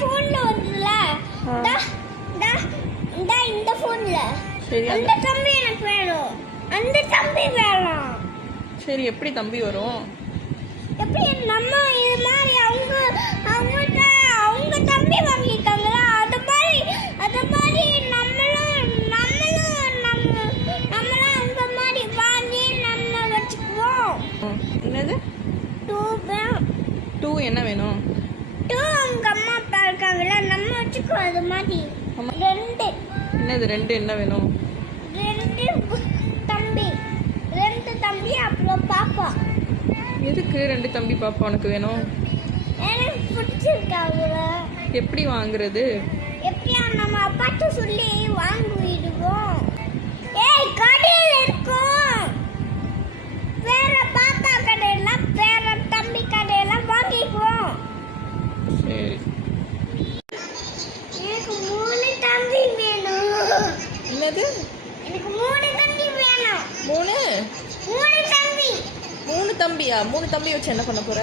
ஃபோன்ல வருதுல இந்த ஃபோன்ல சரி அந்த தம்பி எனக்கு வேணும். அந்த தம்பி வேணும். சரி எப்படி தம்பி வரும்? எப்படி நம்ம இது மாதிரி அவங்க தம்பி வாங்கிட்டாங்களா அது மாதிரி நம்மளும் அந்த மாதிரி வாங்கி நம்ம வச்சுக்குவோம். என்னது 2 என்ன வேணும்? 2 அவங்க அம்மா அப்பா இருக்காங்களா நம்ம வச்சுக்குவோம் அது மாதிரி. 2 என்னது 2 என்ன வேணும்? 2 தம்பி அப்புறம் பாப்பா. எதுக்கு 2 தம்பி பாப்பா உனக்கு வேணும்? எனக்கு பிடிச்சிருக்காங்க. எப்படி வாங்குறது? எப்படியா நம்ம அப்பாட்ட சொல்லி வாங்கிடுவோம். ஏய் கடையில் இருக்கும். வேற பாப்பா கடையெல்லாம் வேற தம்பி கடையெல்லாம் வாங்கிக்குவோம். சரி எனக்கு 3 தம்பி வேணும். என்னது? எனக்கு 3 தம்பி வேணும். 3 தம்பி. 3 தம்பியா? 3 தம்பி வச்சு என்ன பண்ண போற?